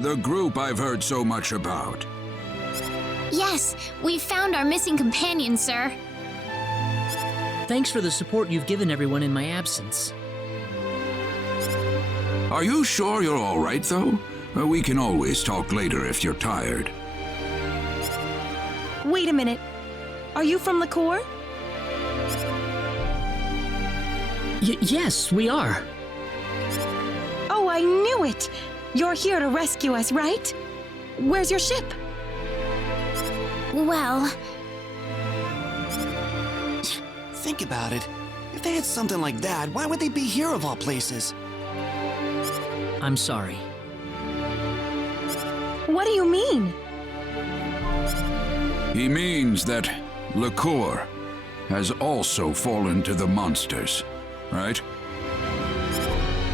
The group I've heard so much about. Yes, we've found our missing companion, sir. Thanks for the support you've given everyone in my absence. Are you sure you're all right, though? We can always talk later if you're tired. Wait a minute. Are you from the Corps? Yes, we are. Oh, I knew it! You're here to rescue us, right? Where's your ship? Well, Think about it. If they had something like that, why would they be here of all places? I'm sorry. What do you mean? He means that Liqueur has also fallen to the monsters, right?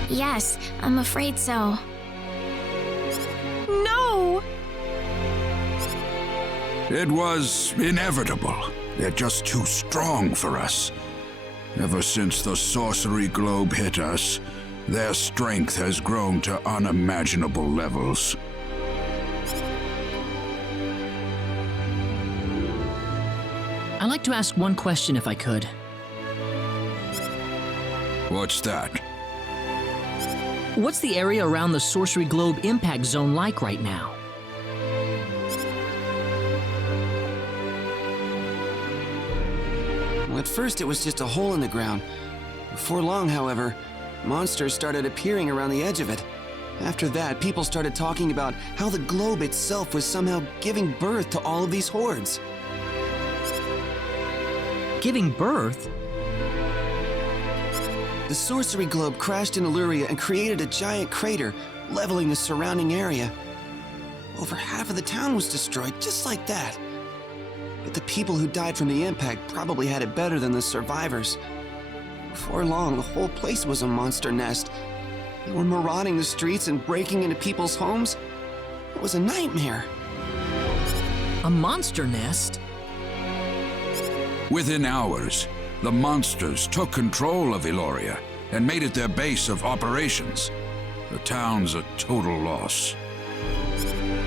yes, I'm afraid so. No! It was inevitable. They're just too strong for us. Ever since the sorcery globe hit us, their strength has grown to unimaginable levels. I'd like to ask one question if I could. What's that? What's the area around the sorcery globe impact zone like right now? Well, at first it was just a hole in the ground. Before long, however, monsters started appearing around the edge of it. After that, people started talking about how the globe itself was somehow giving birth to all of these hordes. Giving birth? The sorcery globe crashed in Illyria and created a giant crater, leveling the surrounding area. Over half of the town was destroyed just like that. But the people who died from the impact probably had it better than the survivors. Before long, the whole place was a monster nest. They were marauding the streets and breaking into people's homes. It was a nightmare. A monster nest? Within hours, the monsters took control of Illyria and made it their base of operations. The town's a total loss.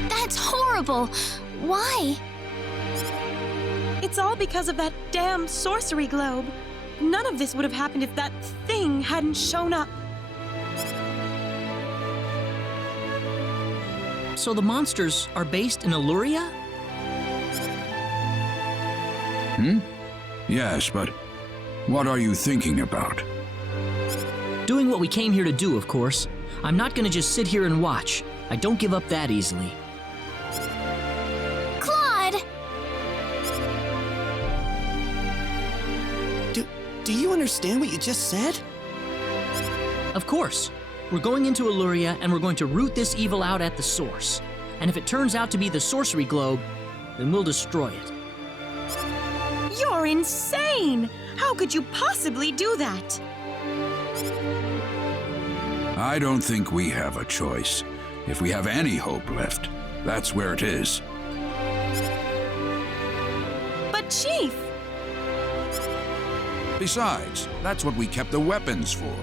That's horrible! Why? It's all because of that damn sorcery globe. None of this would have happened if that thing hadn't shown up. So the monsters are based in Illyria? Yes, but what are you thinking about? Doing what we came here to do, of course. I'm not gonna just sit here and watch. I don't give up that easily. Claude! Do you understand what you just said? Of course. We're going into Illyria and we're going to root this evil out at the source. And if it turns out to be the sorcery globe, then we'll destroy it. You're insane! How could you possibly do that? I don't think we have a choice. If we have any hope left, that's where it is. But Chief! Besides, that's what we kept the weapons for,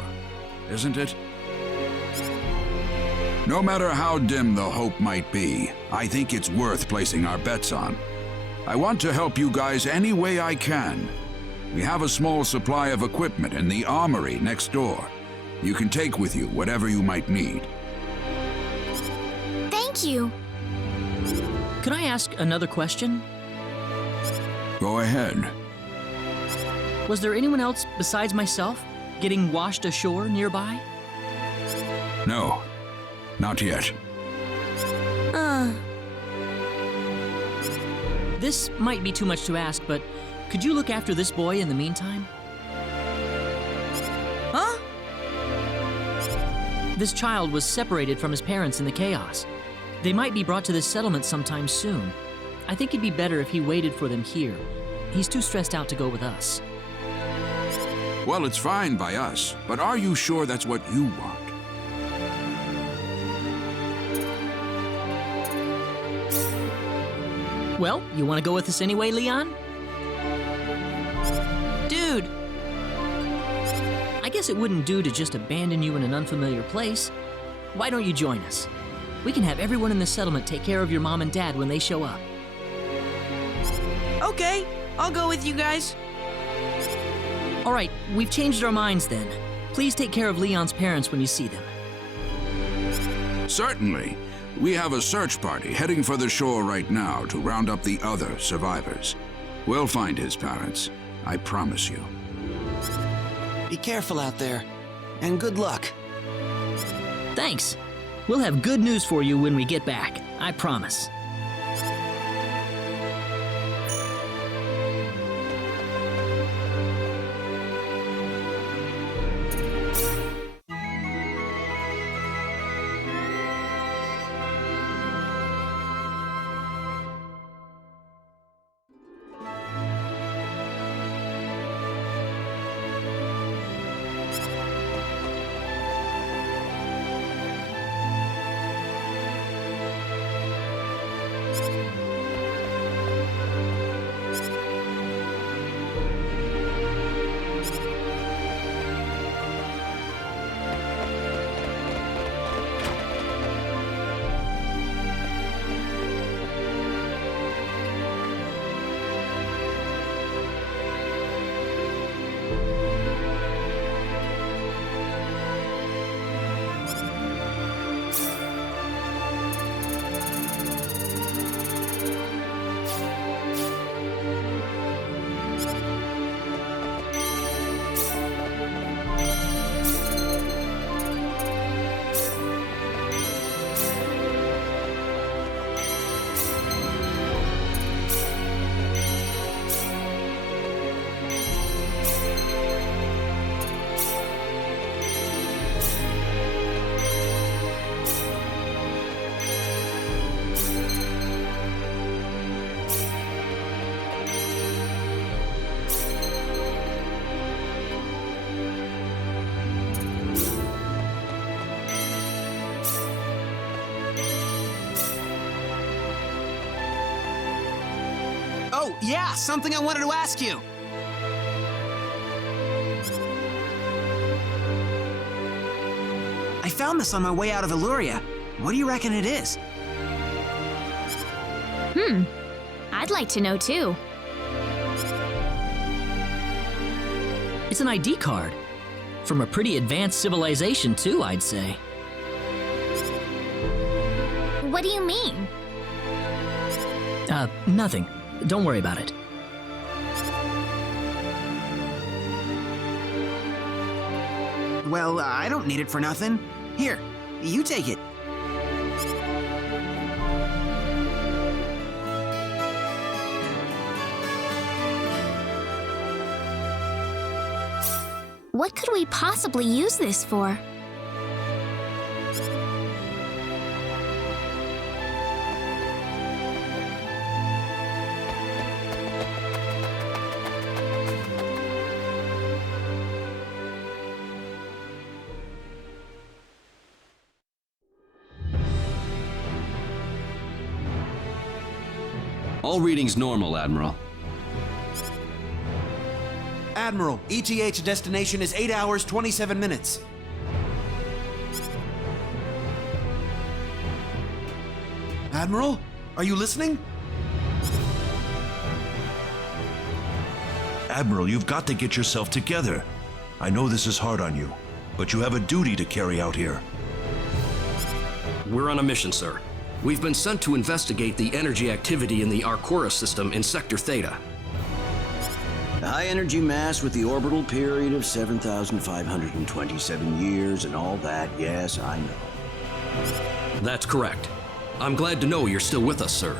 isn't it? No matter how dim the hope might be, I think it's worth placing our bets on. I want to help you guys any way I can. We have a small supply of equipment in the armory next door. You can take with you whatever you might need. Thank you. Could I ask another question? Go ahead. Was there anyone else besides myself getting washed ashore nearby? No, not yet. This might be too much to ask, but could you look after this boy in the meantime? Huh? This child was separated from his parents in the chaos. They might be brought to this settlement sometime soon. I think it'd be better if he waited for them here. He's too stressed out to go with us. Well, it's fine by us, but are you sure that's what you want? Well, you want to go with us anyway, Leon? Dude! I guess it wouldn't do to just abandon you in an unfamiliar place. Why don't you join us? We can have everyone in the settlement take care of your mom and dad when they show up. Okay, I'll go with you guys. All right, we've changed our minds then. Please take care of Leon's parents when you see them. Certainly. We have a search party heading for the shore right now to round up the other survivors. We'll find his parents. I promise you. Be careful out there, and good luck. Thanks. We'll have good news for you when we get back. I promise. Oh, yeah, something I wanted to ask you. I found this on my way out of Illuria. What do you reckon it is? I'd like to know too. It's an ID card. From a pretty advanced civilization, too, I'd say. What do you mean? Nothing. Don't worry about it. Well, I don't need it for nothing. Here, you take it. What could we possibly use this for? All readings normal, Admiral. Admiral, ETH destination is 8 hours, 27 minutes. Admiral, are you listening? Admiral, you've got to get yourself together. I know this is hard on you, but you have a duty to carry out here. We're on a mission, sir. We've been sent to investigate the energy activity in the Arcora system in Sector Theta. A high energy mass with the orbital period of 7,527 years and all that, yes, I know. That's correct. I'm glad to know you're still with us, sir.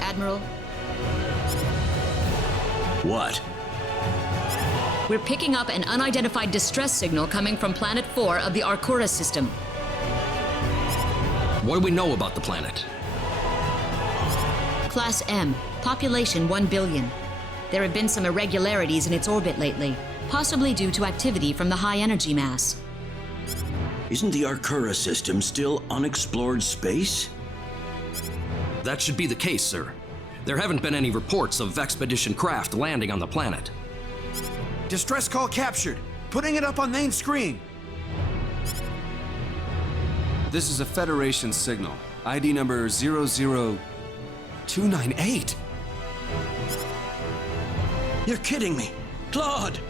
Admiral, What? we're picking up an unidentified distress signal coming from Planet 4 of the Arcora system. What do we know about the planet? Class M, population 1 billion. There have been some irregularities in its orbit lately, possibly due to activity from the high energy mass. Isn't the Arcura system still unexplored space? That should be the case, sir. There haven't been any reports of expedition craft landing on the planet. Distress call captured. Putting it up on main screen. This is a Federation signal. ID number 00298. You're kidding me. Claude!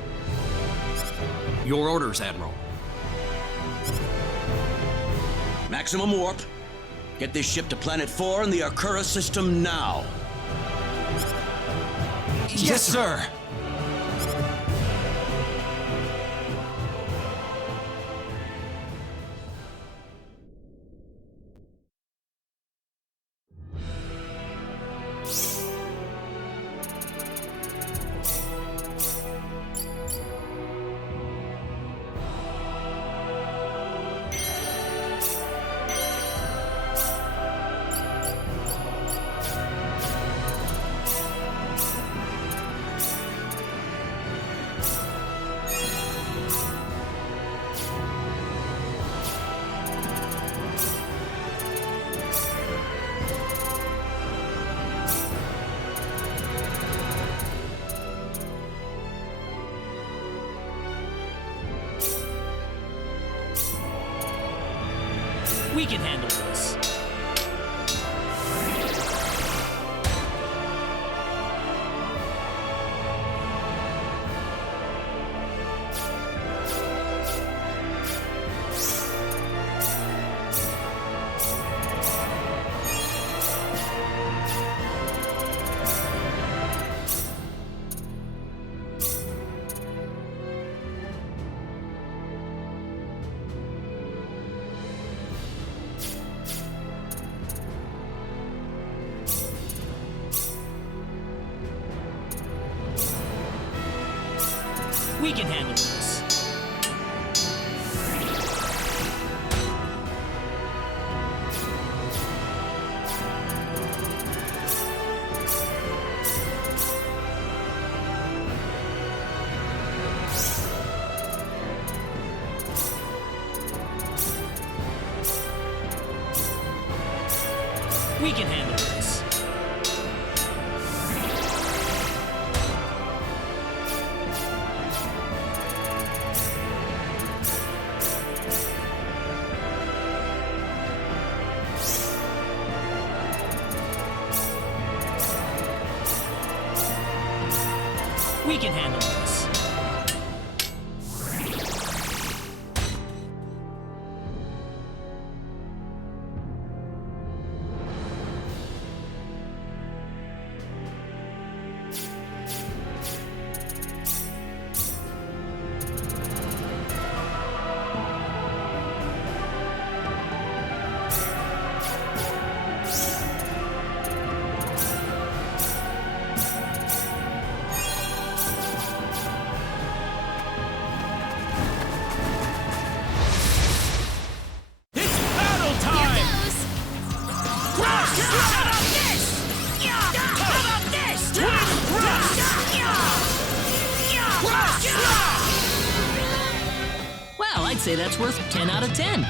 Your orders, Admiral. Maximum warp. Get this ship to Planet 4 in the Arcura system now. Yes, sir. We can handle this. We can handle this. We can handle this. We can handle this. Well, I'd say that's worth 10 out of 10.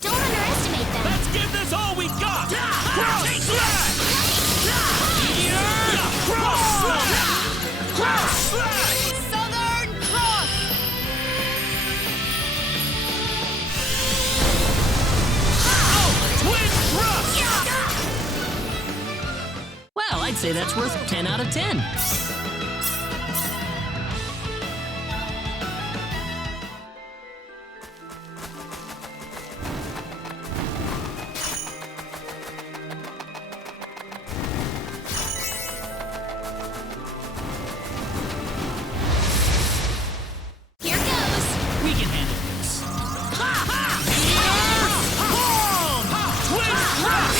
Don't underestimate them. Let's give this all we got! Cross slash! Cross slash! Cross slash! Southern Cross! Twin thrust! Well, I'd say that's worth 10 out of 10. Here goes! We can handle this. Twin thrust!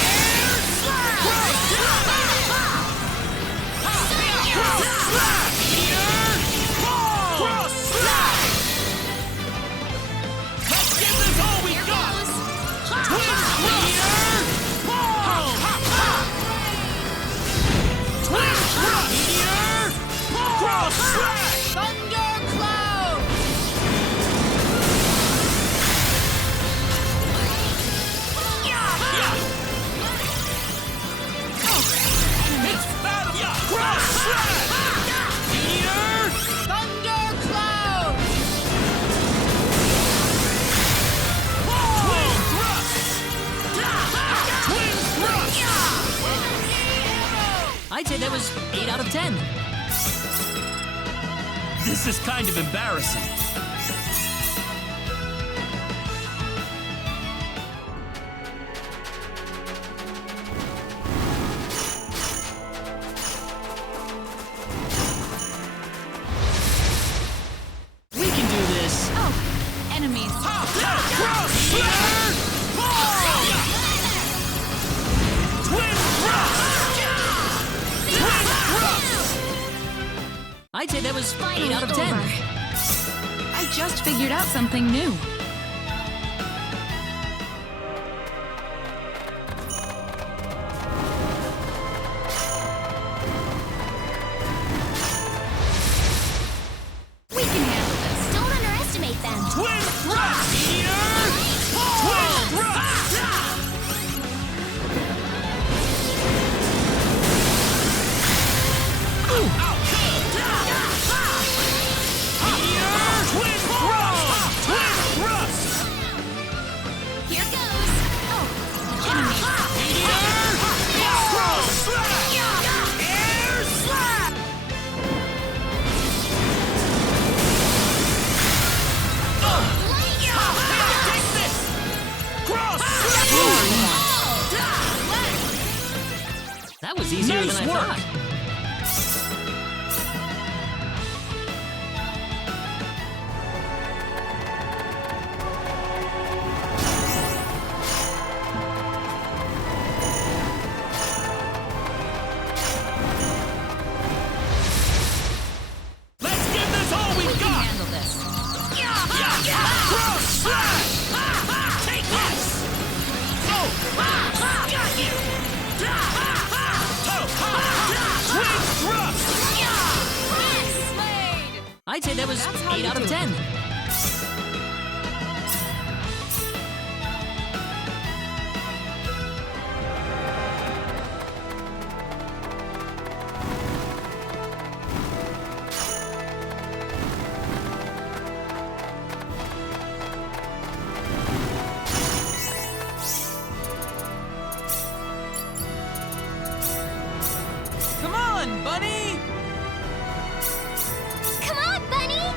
10. This is kind of embarrassing. We can do this. Oh, enemies. I'd say that was 8 out of 10. I just figured out something new. We can handle this. Don't underestimate them. Twin thrust! Meteor! Twin thrust! Meteor! Twin thrust! Twin thrust! Here goes. Oh, Meteor! Air slap! Air slap! Take this! Cross! That was easier Nice than I work. thought. Let's give this all we've got! Handle this. Cross slash! Take this! Got you! Twin thrust! I'd say that was 8 out of 10. Come on, bunny! come on, Bunny!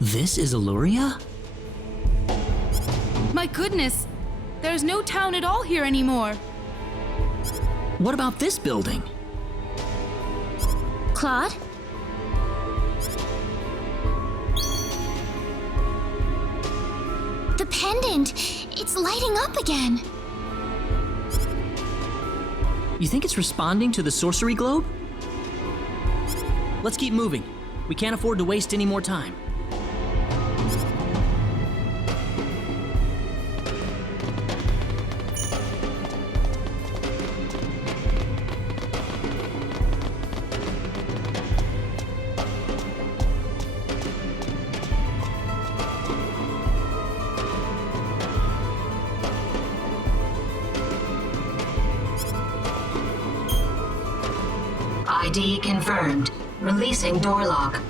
This is Illyria? My goodness! There's no town at all here anymore. What about this building? Claude? The pendant! It's lighting up again! You think it's responding to the sorcery globe? Let's keep moving. We can't afford to waste any more time. ID confirmed. Releasing door lock.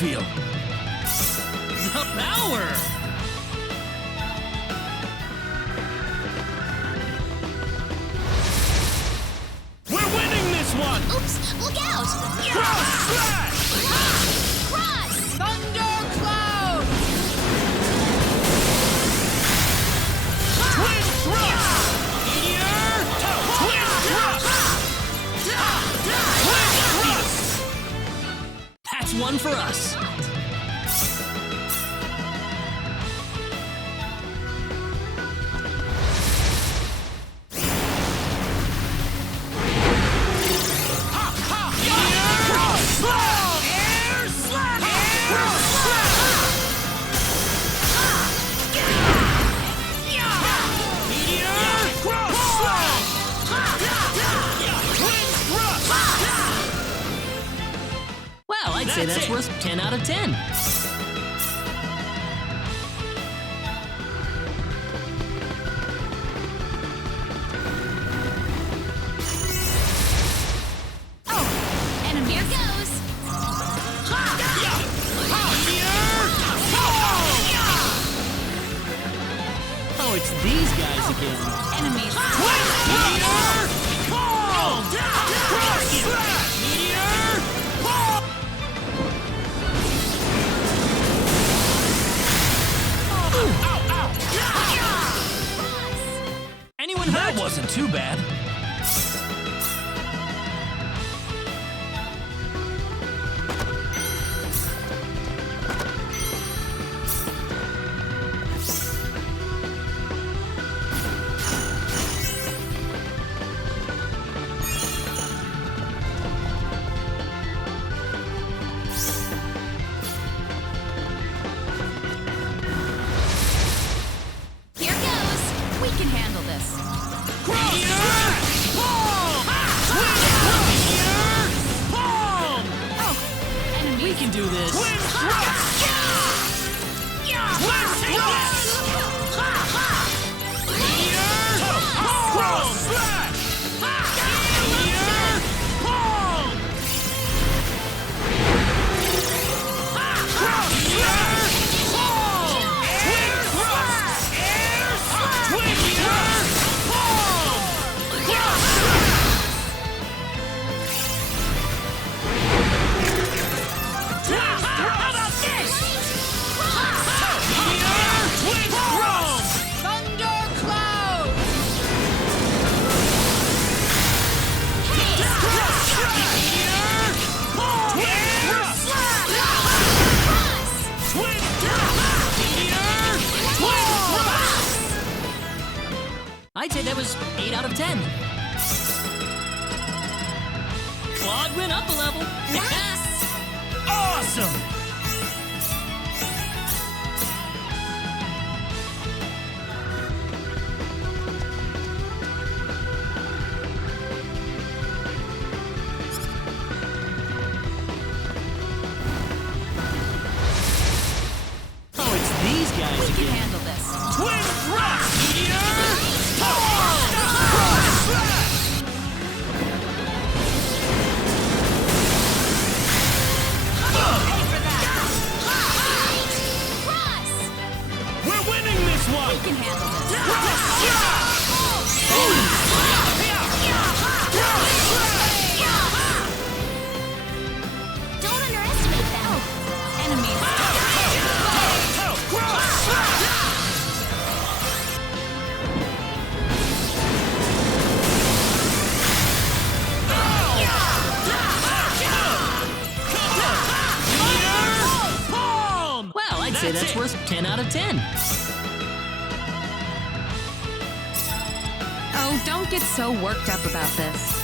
Feel the power. We're winning this one. Oops! Look out! Cross slash. Cross! Thundercloud! Twin thrust. Meteor. Twin thrust. Twin thrust. That's one for us. Well, I'd say that's worth 10 out of 10. Here goes! Oh, it's these guys again. Enemies! Claude went up a level. Yes! Awesome! Oh, it's these guys We can again. handle this. Twin thrust! Meteor! Cross slash! We're winning this one! We can handle this. Don't underestimate them. Enemies. Well, I'd say that's worth 10 out of 10. Oh, don't get so worked up about this.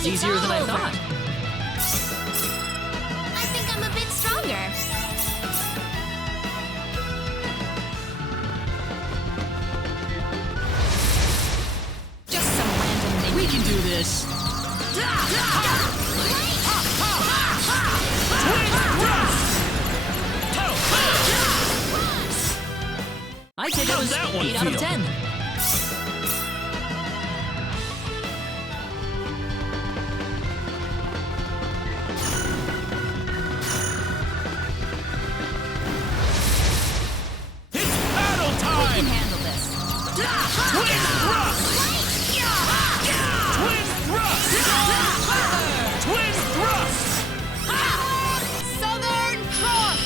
was easier than I thought. I think I'm a bit stronger. Just some random thing. We can do this. I'd say that was 8 out of 10. It's battle time! We can handle this. Twin thrust! Twin thrust! Twin thrust! Southern Cross!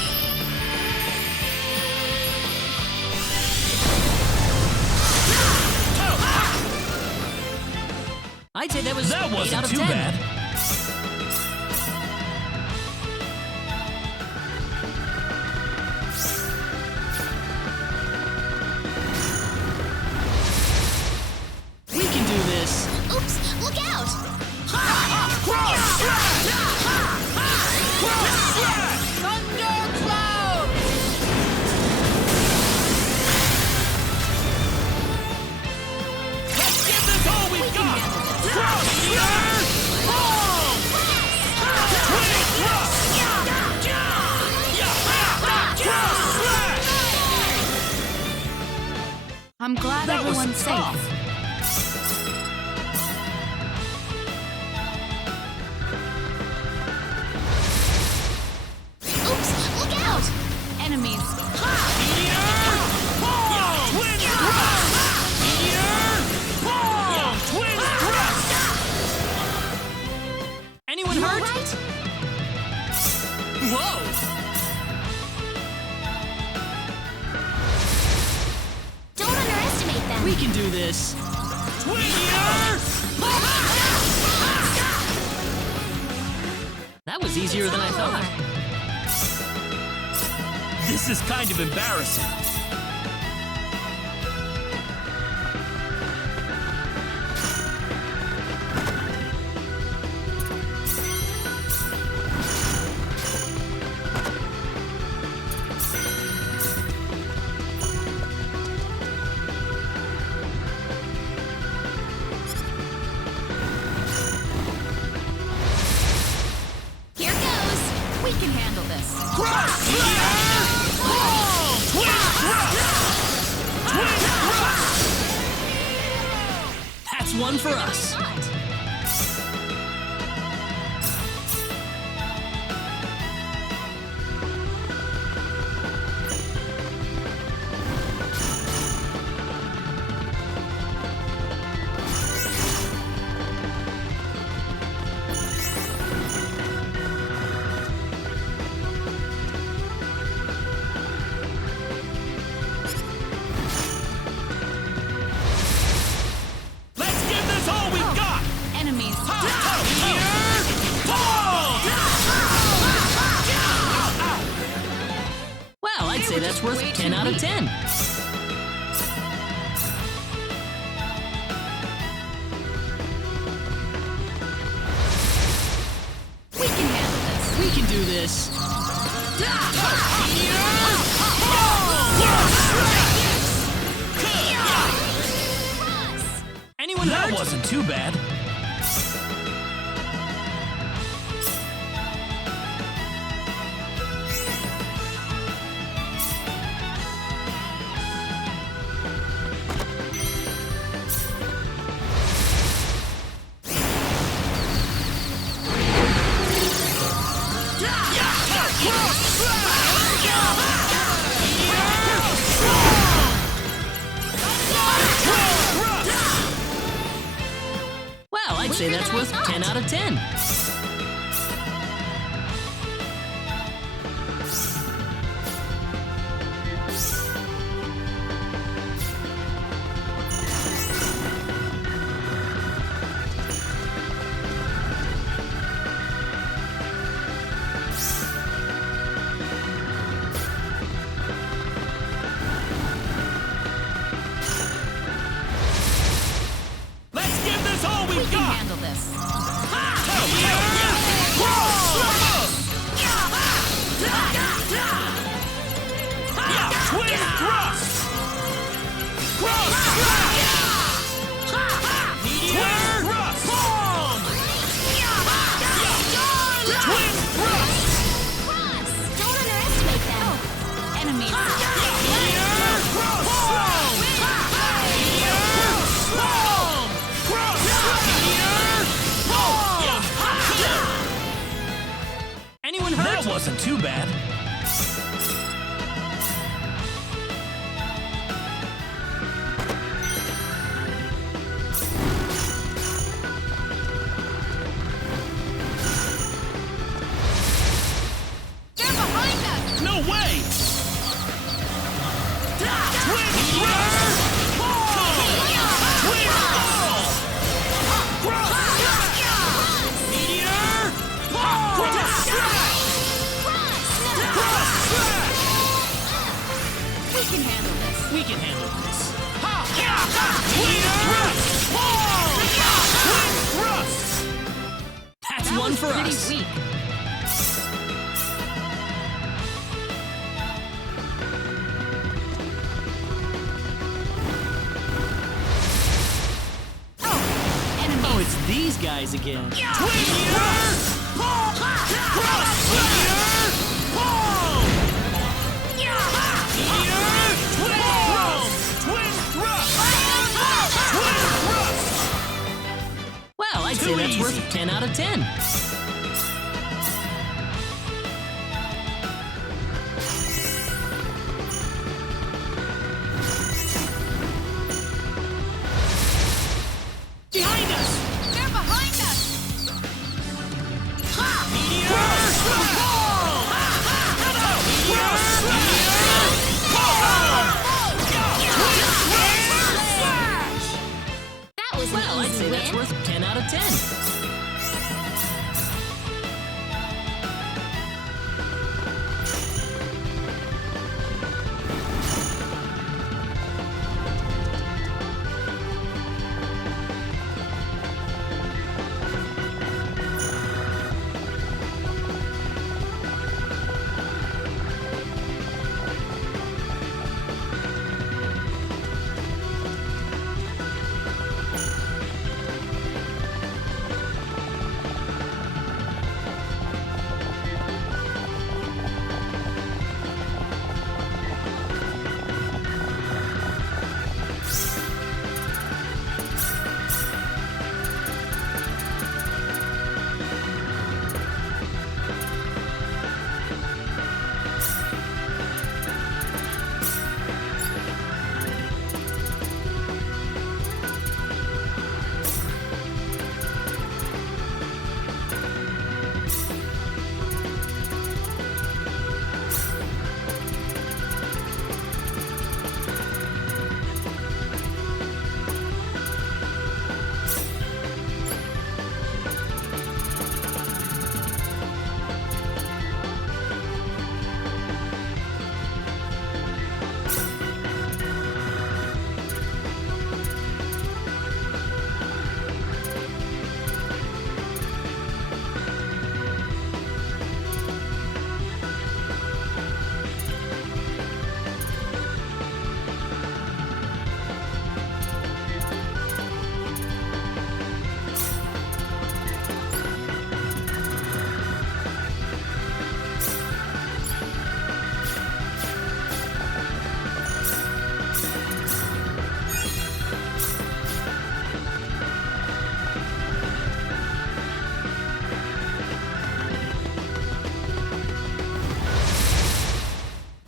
I'd say that was 8 wasn't out of too 10. bad. We can do this. Oops, look out! Thundercloud! Let's give this all we've got! Cross slash! Boom! Twin thrust! Cross slash! I'm glad That was everyone's tough. safe. Oops, look out! Enemies. Meteor! Boom! Twin thrust! Meteor! Boom! Twin thrust! Anyone You hurt? alright? Whoa! Don't underestimate them. We can do this. Meteor! That was easier than I thought. This is kind of embarrassing. Here goes. We can handle this. Cross slash! Boom! Twin thrust! Twin thrust! That's one for us. What? Let's give this all we've got! Enemies. Meteor! Boom! Well, I'd say that's worth way 10 too out of weak. 10. We can handle this. We can do this. Anyone That hurt? wasn't too bad. Well, I'd say that's worth 10 out of 10. Let's give this all we've We can got! handle this. these guys again. Well, I'd say that's worth 10 out of 10. Behind us! They're behind us! That was an Well, I'd easy say that's win. worth 10 out of 10.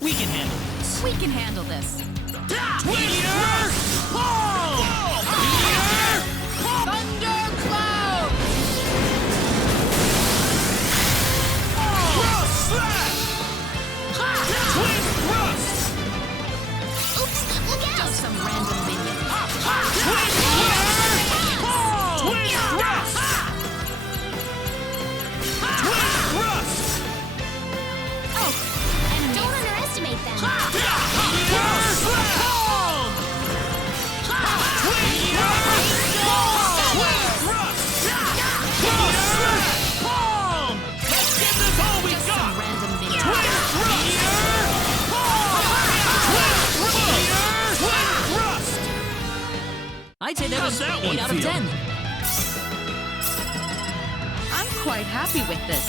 We can handle this. We can handle this. Thundercloud! Oops, look out! Just some random minion. Oh, and don't underestimate them. Just some random minion. I'd say that was that 8 one out of feel? 10. I'm quite happy with this.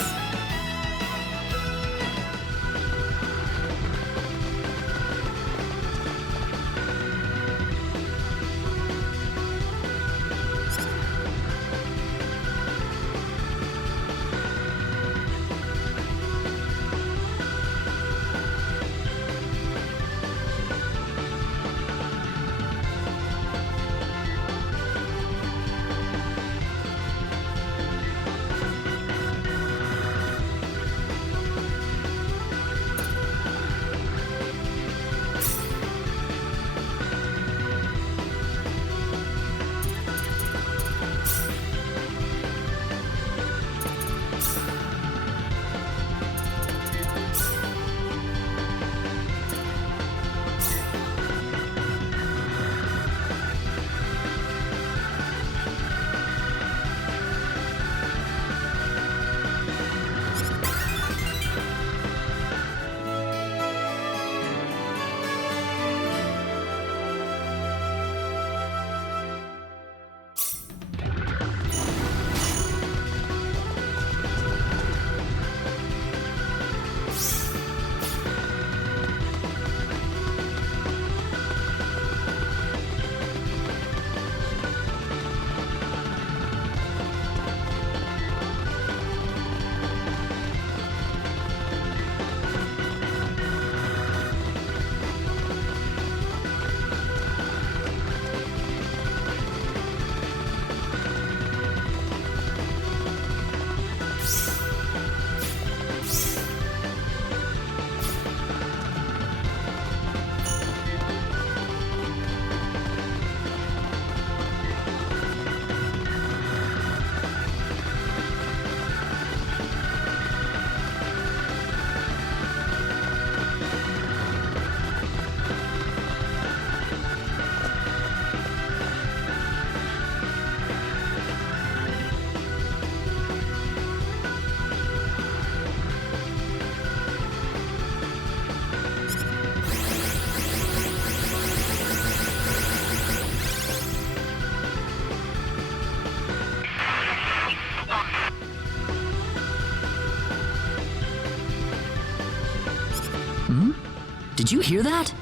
Did you hear that?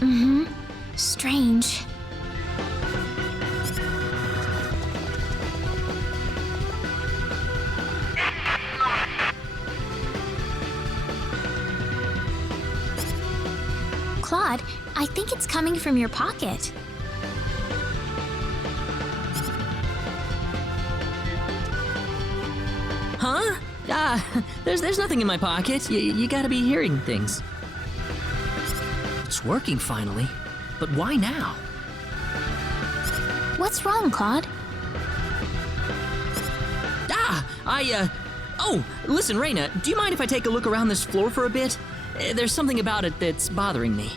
Mm-hmm. Strange. Claude, I think it's coming from your pocket. Huh? There's nothing in my pocket. You gotta be hearing things. It's working finally. But why now? What's wrong, Claude? Oh, listen, Rena, do you mind if I take a look around this floor for a bit? There's something about it that's bothering me.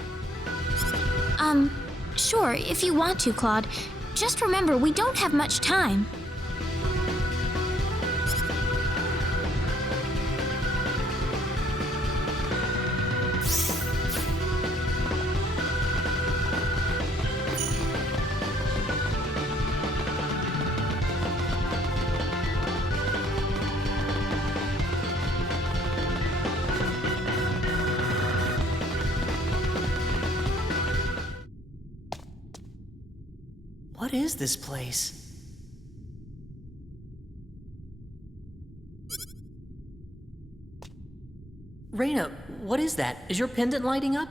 Sure, if you want to, Claude. Just remember, we don't have much time. What is this place? Rena, what is that? Is your pendant lighting up?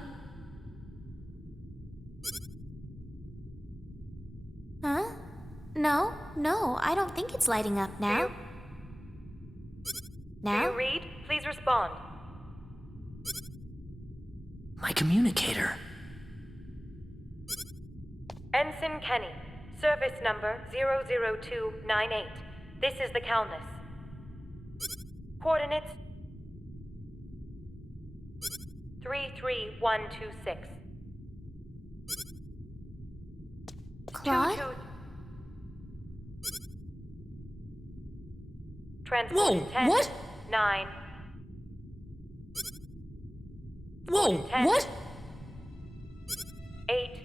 Huh? No, I don't think it's lighting up now. Now? Do you read? Please respond. My communicator. Ensign Kenny, service number 00298. This is the Calnus. Coordinates 33126. Claude? Transport Whoa, 10, what? 9. Whoa, 10, what? 8.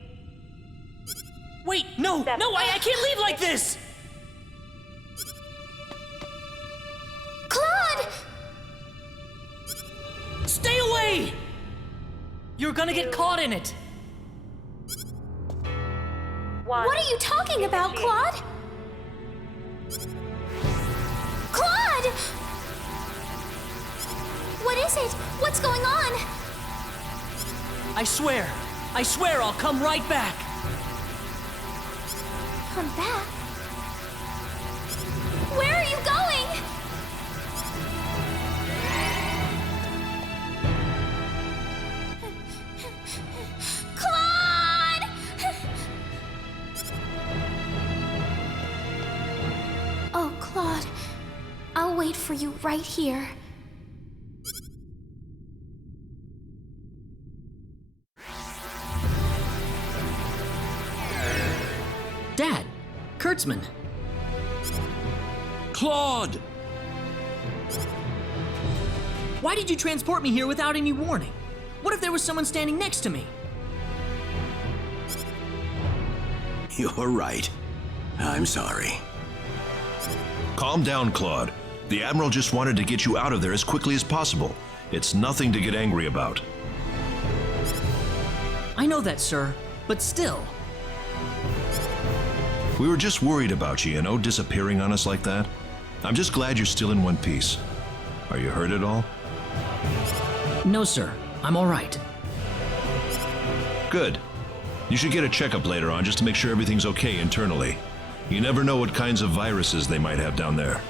Wait, no, I can't leave like this! Claude! Stay away! You're gonna get caught in it. What are you talking about, Claude? Claude! What is it? What's going on? I swear I'll come right back. Come back? Where are you going? Claude! Oh, Claude. I'll wait for you right here. Dad, Kurtzman. Claude! Why did you transport me here without any warning? What if there was someone standing next to me? You're right. I'm sorry. Calm down, Claude. The Admiral just wanted to get you out of there as quickly as possible. It's nothing to get angry about. I know that, sir, but still. We were just worried about you, disappearing on us like that. I'm just glad you're still in one piece. Are you hurt at all? No, sir. I'm all right. Good. You should get a checkup later on just to make sure everything's okay internally. You never know what kinds of viruses they might have down there.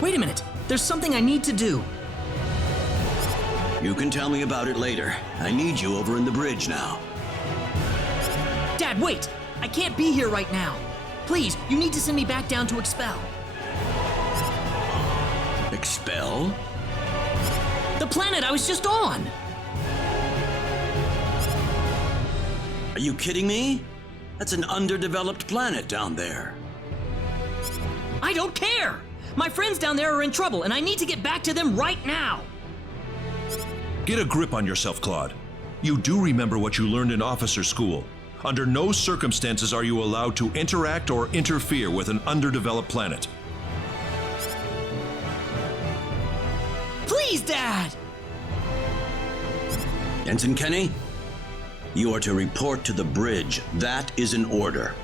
Wait a minute. There's something I need to do. You can tell me about it later. I need you over in the bridge now. Dad, wait! I can't be here right now. Please, you need to send me back down to Expel. Expel? The planet I was just on! Are you kidding me? That's an underdeveloped planet down there. I don't care! My friends down there are in trouble, and I need to get back to them right now! Get a grip on yourself, Claude. You do remember what you learned in officer school. Under no circumstances are you allowed to interact or interfere with an underdeveloped planet. Please! Please, Dad! Ensign Kenny, you are to report to the bridge. That is an order.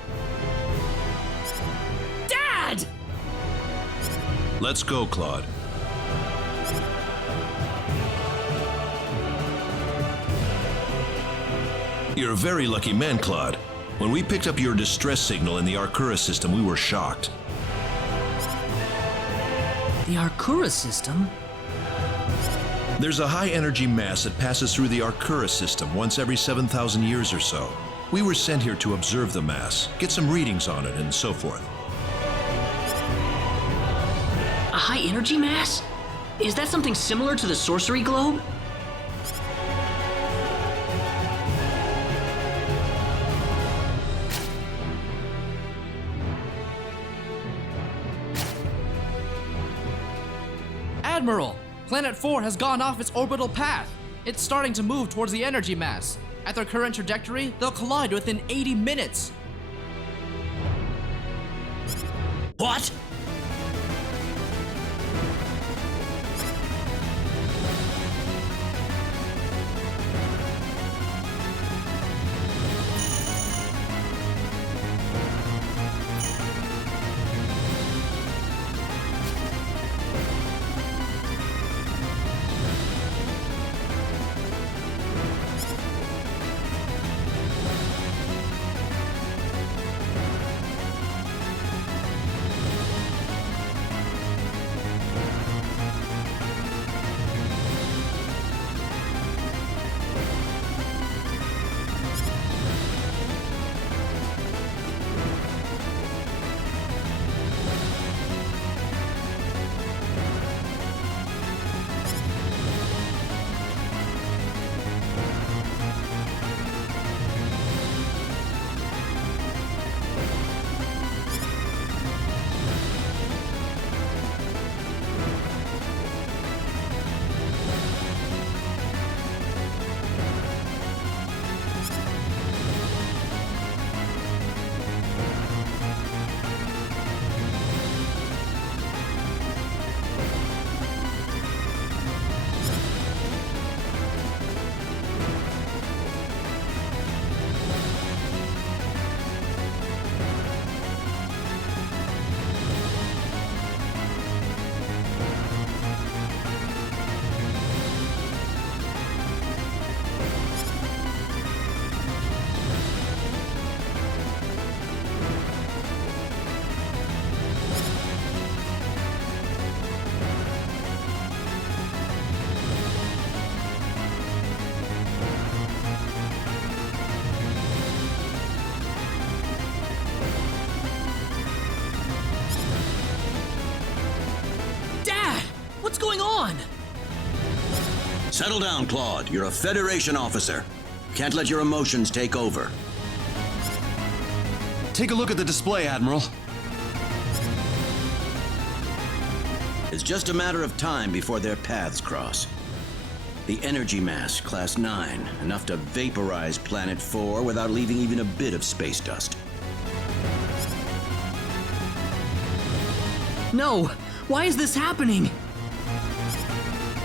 Dad! Let's go, Claude. You're a very lucky man, Claude. When we picked up your distress signal in the Arcura system, we were shocked. The Arcura system? There's a high-energy mass that passes through the Arcura system once every 7,000 years or so. We were sent here to observe the mass, get some readings on it, and so forth. A high-energy mass? Is that something similar to the sorcery globe? Admiral! Planet 4 has gone off its orbital path. It's starting to move towards the energy mass. At their current trajectory, they'll collide within 80 minutes. What? What's going on? Settle down, Claude. You're a Federation officer. Can't let your emotions take over. Take a look at the display, Admiral. It's just a matter of time before their paths cross. The energy mass, Class 9, enough to vaporize Planet 4 without leaving even a bit of space dust. No! Why is this happening?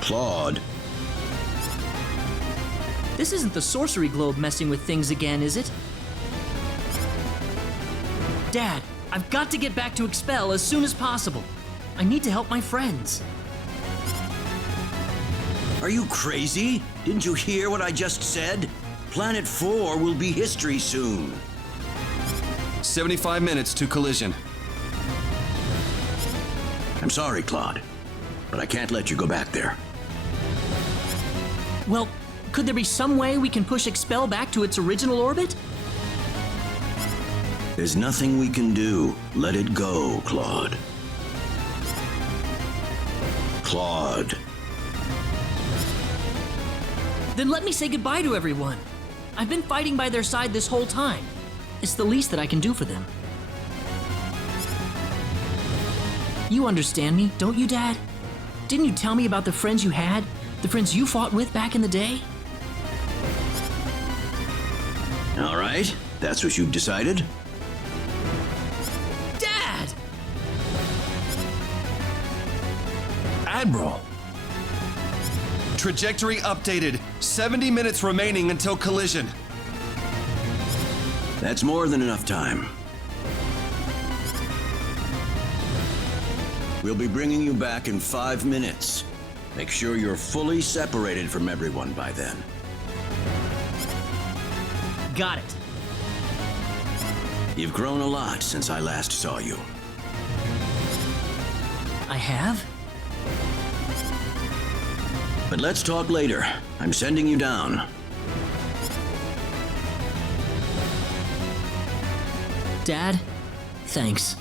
Claude. This isn't the sorcery globe messing with things again, is it? Dad, I've got to get back to Expel as soon as possible. I need to help my friends. Are you crazy? Didn't you hear what I just said? Planet 4 will be history soon. 75 minutes to collision. I'm sorry, Claude, but I can't let you go back there. Well, could there be some way we can push Expel back to its original orbit? There's nothing we can do. Let it go, Claude. Claude. Then let me say goodbye to everyone. I've been fighting by their side this whole time. It's the least that I can do for them. You understand me, don't you, Dad? Didn't you tell me about the friends you had? The friends you fought with back in the day? All right, that's what you've decided? Admiral! Trajectory updated. 70 minutes remaining until collision. That's more than enough time. We'll be bringing you back in 5 minutes. Make sure you're fully separated from everyone by then. Got it. You've grown a lot since I last saw you. I have? But let's talk later. I'm sending you down. Dad, thanks.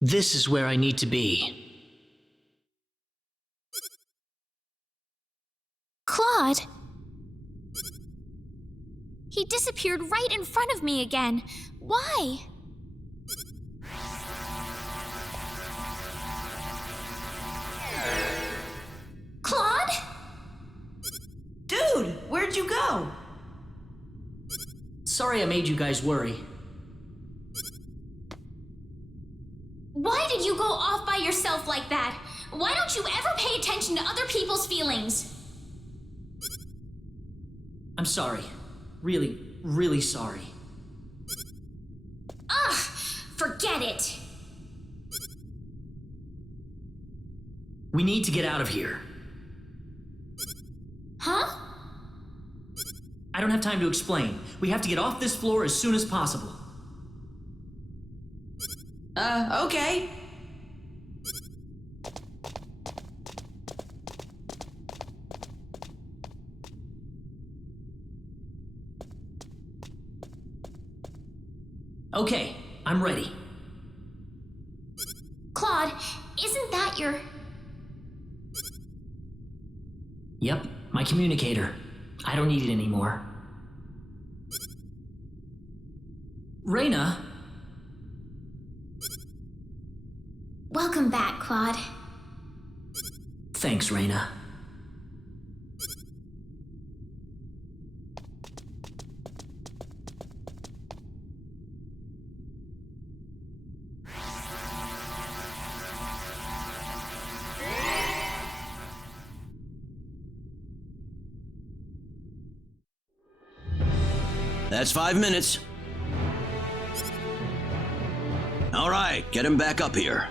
This is where I need to be. Claude! He disappeared right in front of me again. Why? Claude? Dude, where'd you go? Sorry I made you guys worry. Why did you go off by yourself like that? Why don't you ever pay attention to other people's feelings? I'm sorry. Really, really sorry. Ugh! Forget it! We need to get out of here. Huh? I don't have time to explain. We have to get off this floor as soon as possible. Okay. Okay, I'm ready. Claude, isn't that your... Yep, my communicator. I don't need it anymore. Rena? Welcome back, Claude. Thanks, Rena. That's 5 minutes. All right, get him back up here.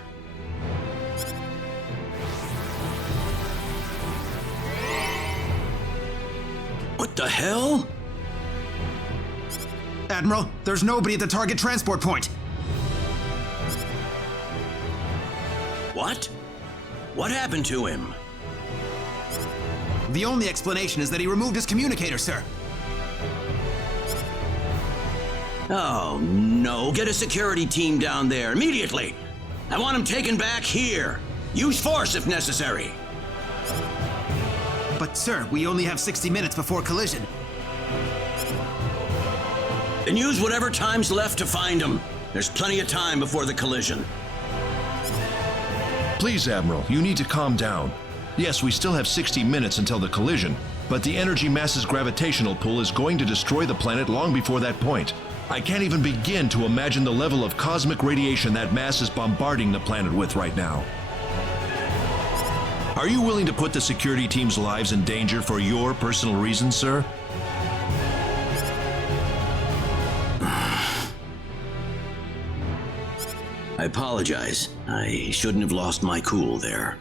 What the hell? Admiral, there's nobody at the target transport point. What? What happened to him? The only explanation is that he removed his communicator, sir. Oh, no. Get a security team down there immediately. I want him taken back here. Use force if necessary. But, sir, we only have 60 minutes before collision. Then use whatever time's left to find him. There's plenty of time before the collision. Please, Admiral, you need to calm down. Yes, we still have 60 minutes until the collision, but the energy mass's gravitational pull is going to destroy the planet long before that point. I can't even begin to imagine the level of cosmic radiation that mass is bombarding the planet with right now. Are you willing to put the security team's lives in danger for your personal reasons, sir? I apologize. I shouldn't have lost my cool there.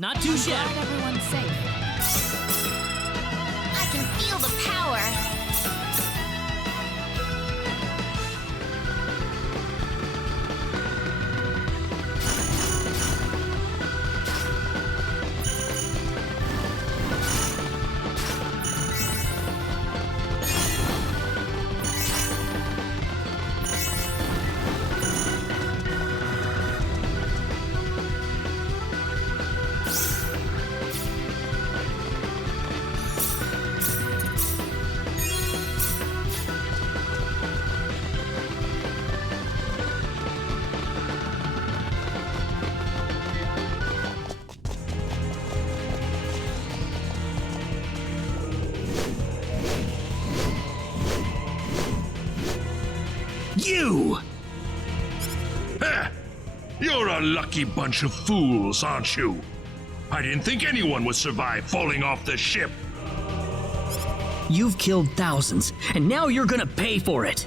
Not too shabby. Everyone's safe. I can feel the power. you! Heh! You're a lucky bunch of fools, aren't you? I didn't think anyone would survive falling off the ship. You've killed thousands, and now you're gonna pay for it.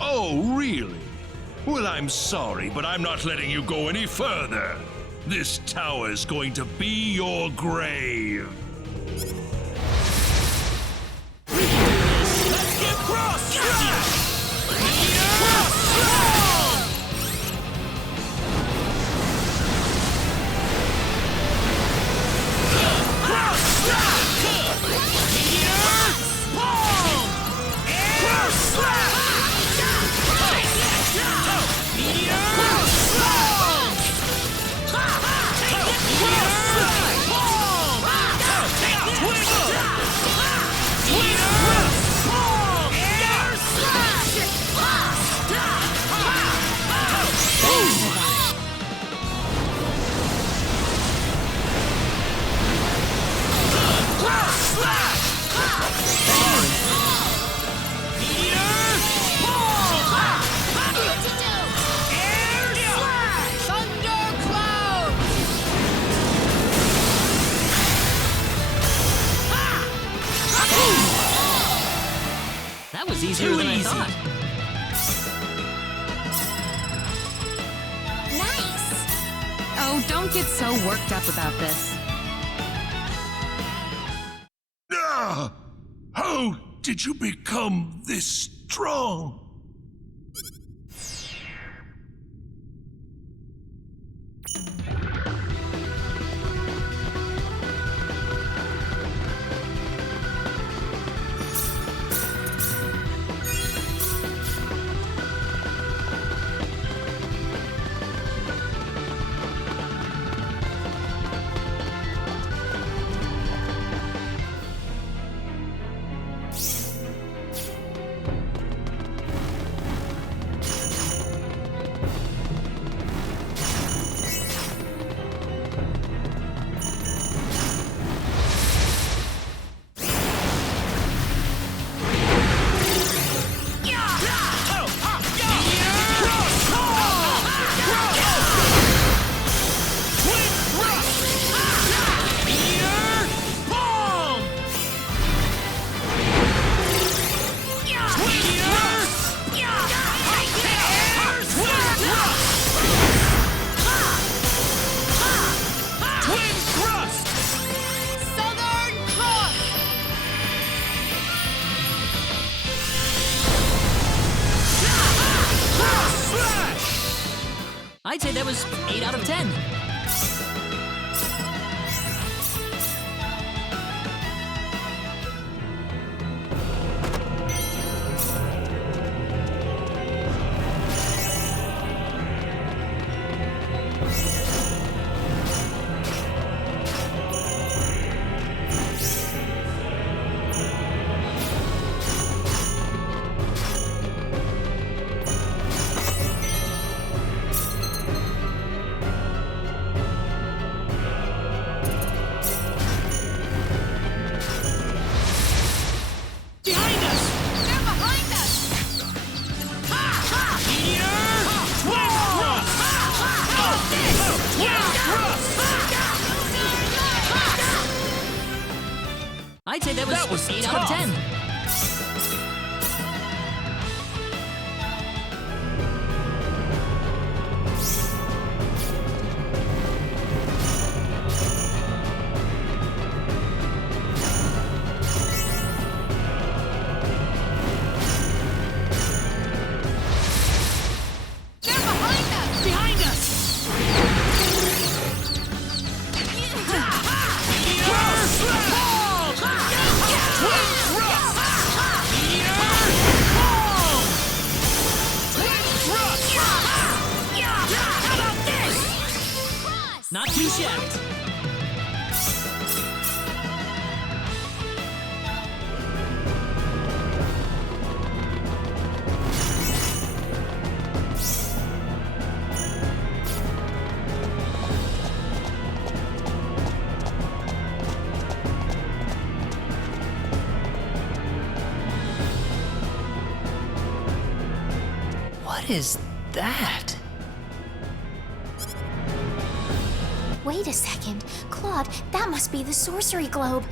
Oh, really? Well, I'm sorry, but I'm not letting you go any further. This tower is going to be your grave. Let's get cross! That was easier than I thought. Nice! Oh, don't get so worked up about this. Ah! How did you become this strong? I'd say that was 8 out of 10. I'd say that was 8 out of 10. Not too shabby. is that? Wait a second. Claude, that must be the sorcery globe.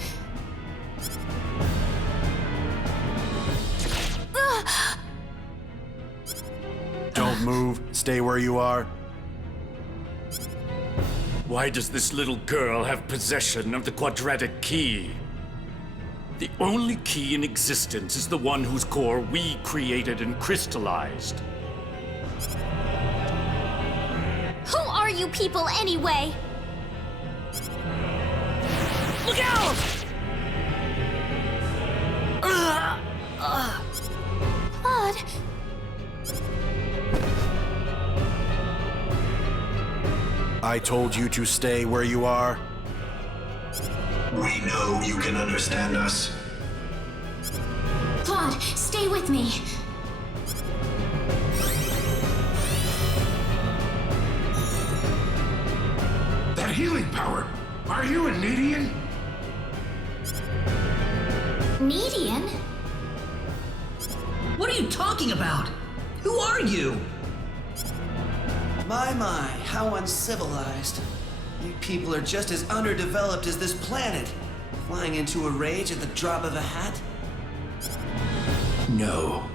Don't move. Stay where you are. Why does this little girl have possession of the quadratic key? The only key in existence is the one whose core we created and crystallized. Who are you people anyway? Look out! Claude. I told you to stay where you are. We know you can understand us. Claude, stay with me. That healing power! Are you a Nedian? Nedian? What are you talking about? Who are you? My, how uncivilized. You people are just as underdeveloped as this planet. Flying into a rage at the drop of a hat? No.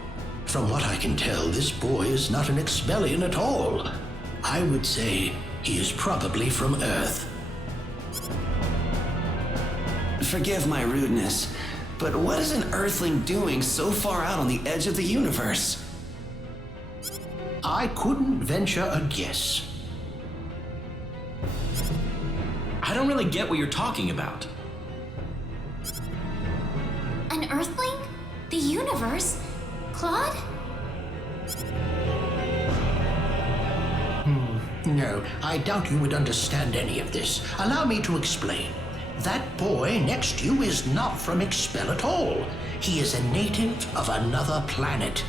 From what I can tell, this boy is not an Expellion at all. I would say he is probably from Earth. Forgive my rudeness, but what is an Earthling doing so far out on the edge of the universe? I couldn't venture a guess. I don't really get what you're talking about. An Earthling? The universe? Claude? No, I doubt you would understand any of this. Allow me to explain. That boy next to you is not from Expel at all. He is a native of another planet.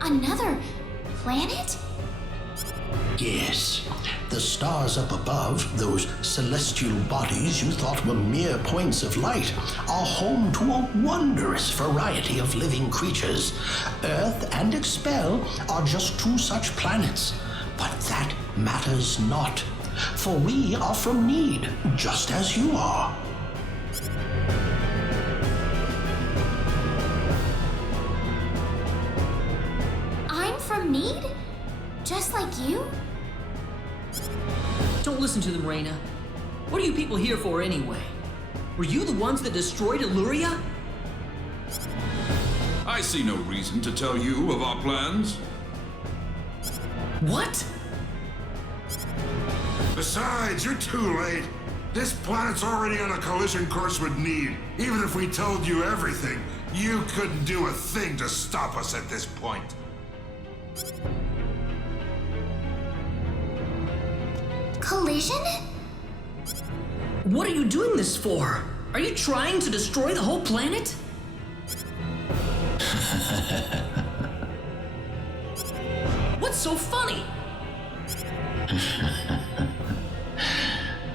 Another planet? Yes. The stars up above, those celestial bodies you thought were mere points of light, are home to a wondrous variety of living creatures. Earth and Expel are just two such planets. But that matters not, for we are from Need, just as you are. I'm from Need? Just like you? Don't listen to them, Rena. What are you people here for anyway? Were you the ones that destroyed Illyria? I see no reason to tell you of our plans. What? Besides, you're too late. This planet's already on a collision course with Need. Even if we told you everything, you couldn't do a thing to stop us at this point. Collision? What are you doing this for? Are you trying to destroy the whole planet? What's so funny?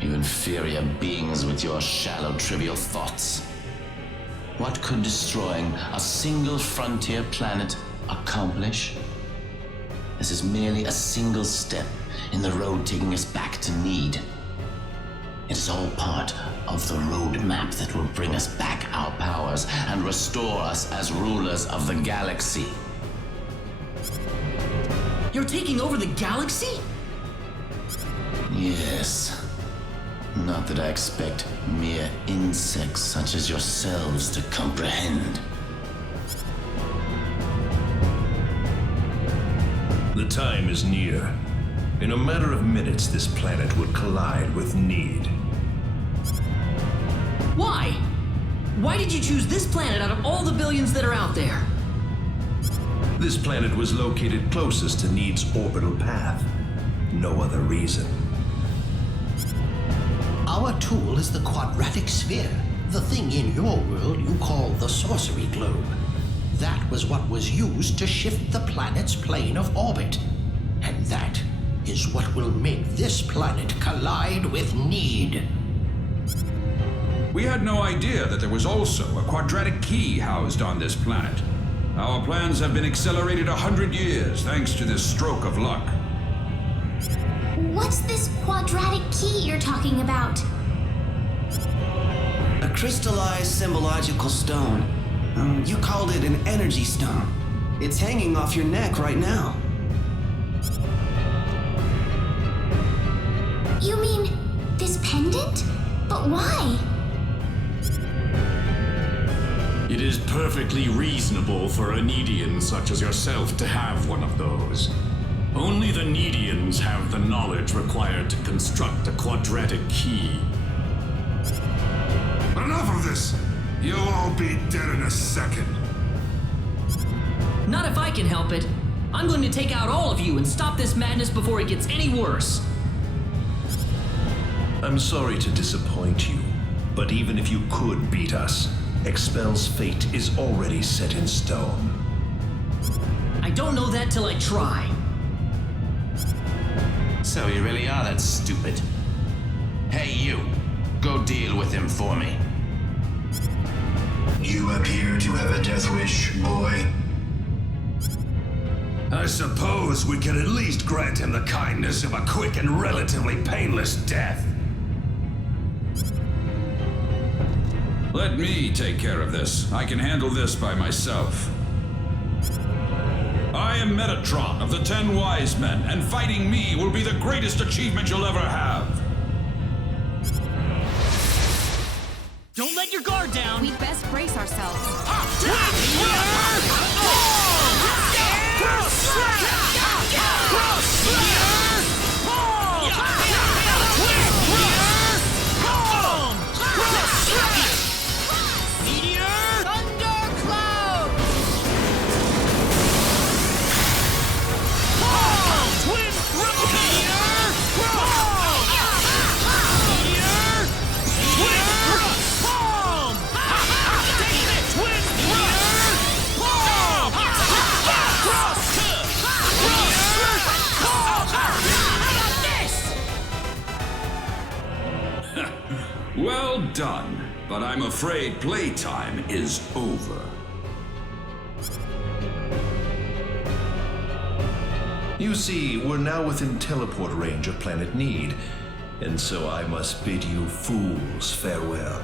You inferior beings with your shallow, trivial thoughts. What could destroying a single frontier planet accomplish? This is merely a single step in the road taking us back to Need. It is all part of the road map that will bring us back our powers and restore us as rulers of the galaxy. You're taking over the galaxy? Yes. Not that I expect mere insects such as yourselves to comprehend. The time is near. In a matter of minutes, this planet will collide with Need. Why? Why did you choose this planet out of all the billions that are out there? This planet was located closest to Need's orbital path. No other reason. Our tool is the quadratic sphere, the thing in your world you call the sorcery globe. That was what was used to shift the planet's plane of orbit. And that is what will make this planet collide with Need. We had no idea that there was also a quadratic key housed on this planet. Our plans have been accelerated 100 years thanks to this stroke of luck. What's this quadratic key you're talking about? A crystallized symbological stone. You called it an energy stone. It's hanging off your neck right now. You mean this pendant? But why? It is perfectly reasonable for a Nedian such as yourself to have one of those. Only the Nedians have the knowledge required to construct a quadratic key. Enough of this! You'll all be dead in a second. Not if I can help it. I'm going to take out all of you and stop this madness before it gets any worse. I'm sorry to disappoint you, but even if you could beat us, Expel's fate is already set in stone. I don't know that till I try. So you really are that stupid. Hey, you. Go deal with him for me. You appear to have a death wish, boy. I suppose we can at least grant him the kindness of a quick and relatively painless death. Let me take care of this. I can handle this by myself. I am Metatron of the 10 Wise Men, and fighting me will be the greatest achievement you'll ever have. Don't let your guard down! We'd best brace ourselves. Well done, but I'm afraid playtime is over. You see, we're now within teleport range of Planet Need, and so I must bid you fools farewell.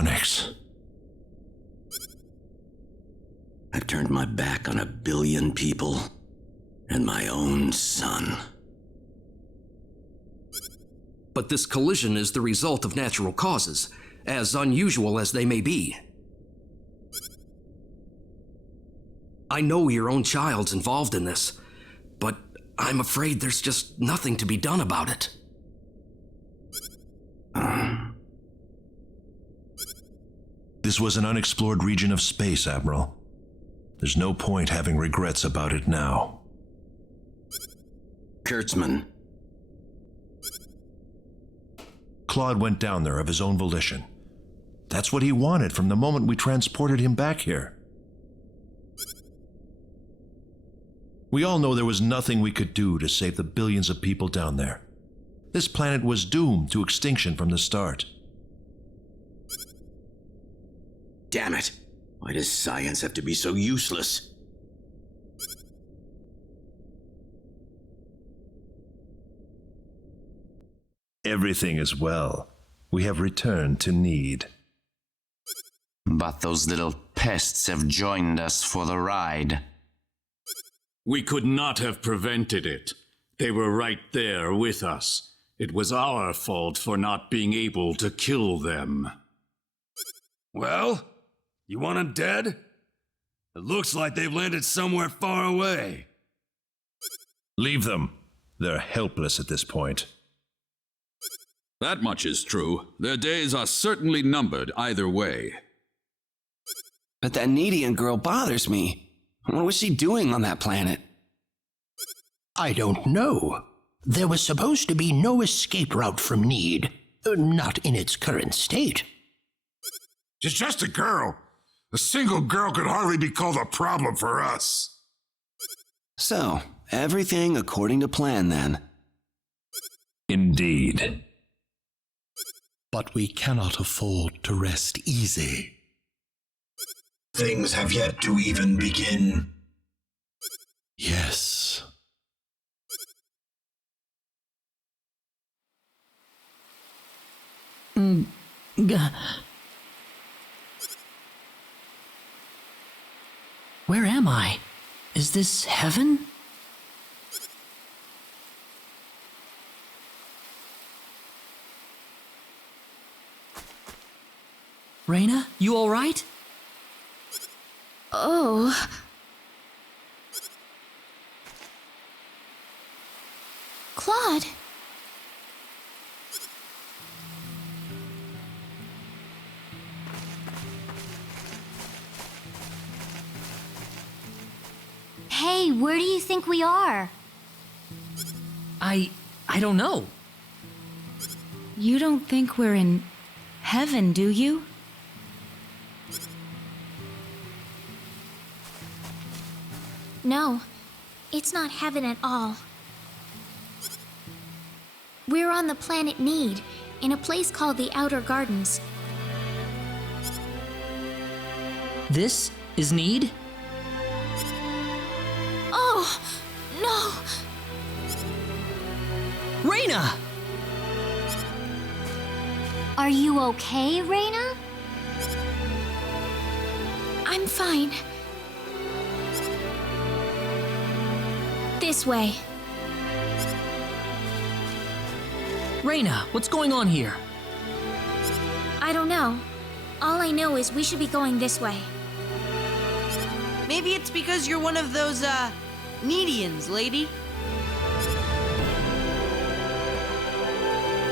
Onyx. I've turned my back on 1 billion people and my own son. But this collision is the result of natural causes, as unusual as they may be. I know your own child's involved in this, but I'm afraid there's just nothing to be done about it. This was an unexplored region of space, Admiral. There's no point having regrets about it now. Kurtzman. Claude went down there of his own volition. That's what he wanted from the moment we transported him back here. We all know there was nothing we could do to save the billions of people down there. This planet was doomed to extinction from the start. Damn it! Why does science have to be so useless? Everything is well. We have returned to Need. But those little pests have joined us for the ride. We could not have prevented it. They were right there with us. It was our fault for not being able to kill them. Well, you want him dead? It looks like they've landed somewhere far away. Leave them. They're helpless at this point. That much is true. Their days are certainly numbered either way. But that Needian girl bothers me. What was she doing on that planet? I don't know. There was supposed to be no escape route from Need. Not in its current state. She's just a girl. A single girl could hardly be called a problem for us. So, everything according to plan then. Indeed. But we cannot afford to rest easy. Things have yet to even begin. Yes. Where am I? Is this heaven? Rena, you all right? Oh. Claude. Hey, where do you think we are? I don't know. You don't think we're in heaven, do you? No, it's not heaven at all. We're on the planet Need, in a place called the Outer Gardens. This is Need? Oh, no! Rena! Are you okay, Rena? I'm fine. This way. Rena, what's going on here? I don't know. All I know is we should be going this way. Maybe it's because you're one of those, Needians, lady.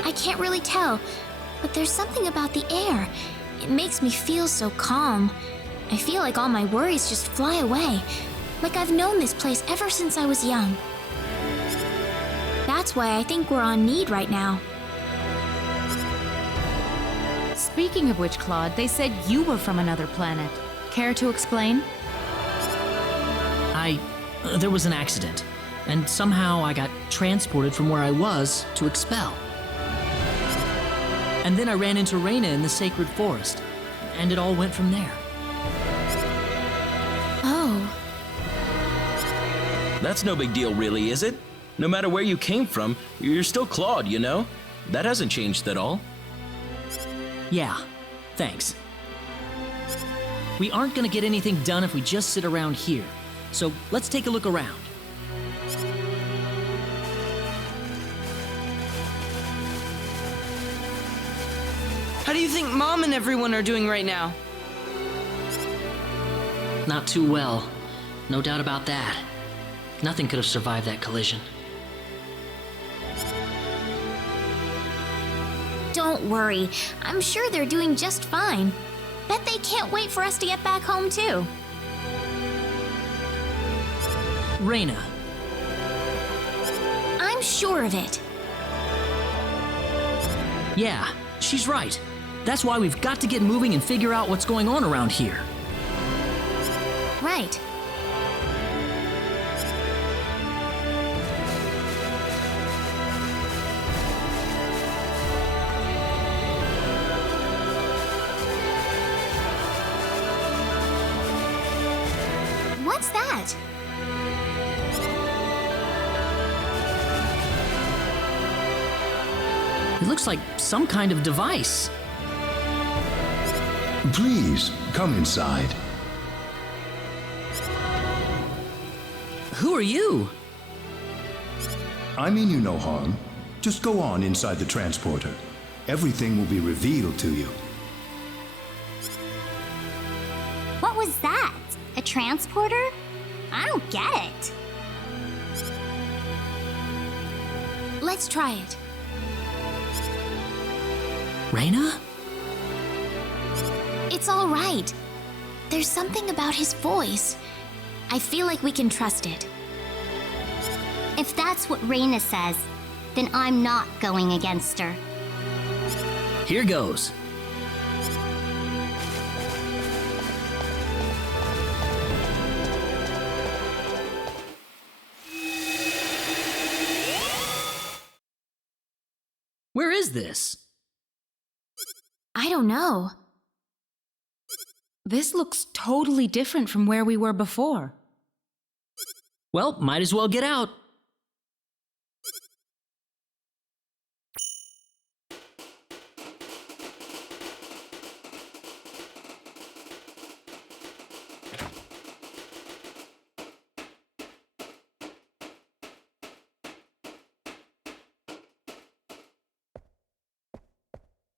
I can't really tell, but there's something about the air. It makes me feel so calm. I feel like all my worries just fly away, like I've known this place ever since I was young. That's why I think we're on Need right now. Speaking of which, Claude, they said you were from another planet. Care to explain? There was an accident, and somehow I got transported from where I was to Expel. And then I ran into Rena in the sacred forest, and it all went from there. Oh. That's no big deal, really, is it? No matter where you came from, you're still Claude, you know? That hasn't changed at all. Yeah, thanks. We aren't gonna get anything done if we just sit around here. So let's take a look around. How do you think Mom and everyone are doing right now? Not too well. No doubt about that. Nothing could have survived that collision. Don't worry. I'm sure they're doing just fine. Bet they can't wait for us to get back home, too. Rena. I'm sure of it. Yeah, she's right. That's why we've got to get moving and figure out what's going on around here. Right. What's that? It looks like some kind of device. Please, come inside. Who are you? I mean you no harm. Just go on inside the transporter. Everything will be revealed to you. What was that? A transporter? I don't get it. Let's try it. Rena? It's all right. There's something about his voice. I feel like we can trust it. If that's what Rena says, then I'm not going against her. Here goes. Where is this? I don't know. This looks totally different from where we were before. Well, might as well get out.